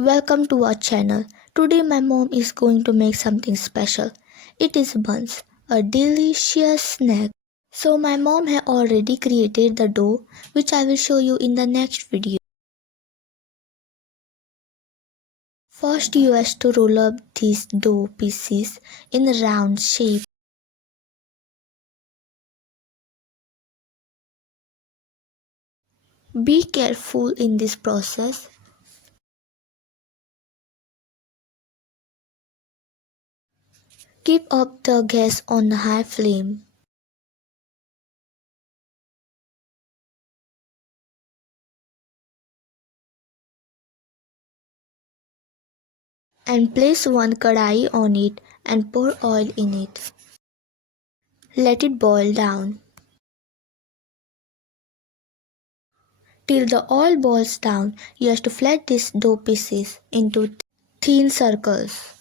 Welcome to our channel. Today my mom is going to make something special. It is buns, a delicious snack. So my mom has already created the dough, which I will show you in the next video. First you have to roll up these dough pieces in a round shape. Be careful in this process. Keep up the gas on a high flame. And place one kadai on it and pour oil in it. Let it boil down. Till the oil boils down, you have to flat these dough pieces into thin circles.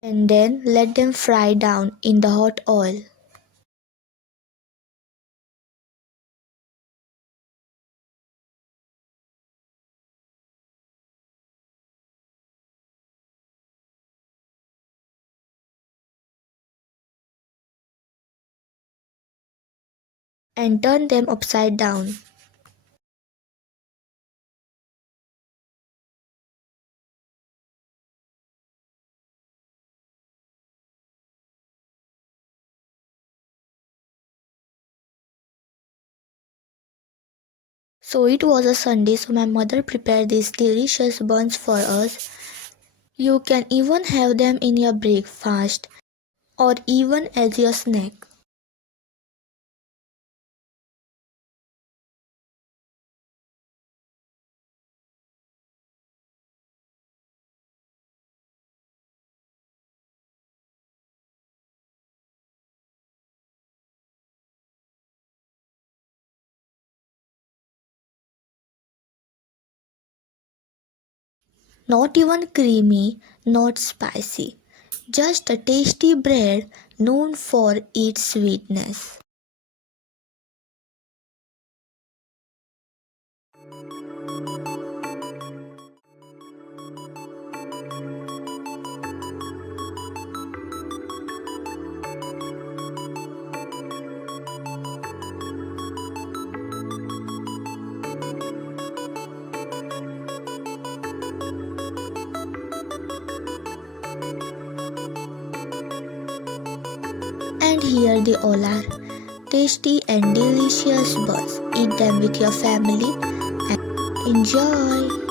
And then let them fry down in the hot oil. And turn them upside down. So it was a Sunday, so my mother prepared these delicious buns for us. You can even have them in your breakfast or even as your snack. Not even creamy, not spicy. Just a tasty bread known for its sweetness. And here they all are. Tasty and delicious buns. Eat them with your family and enjoy.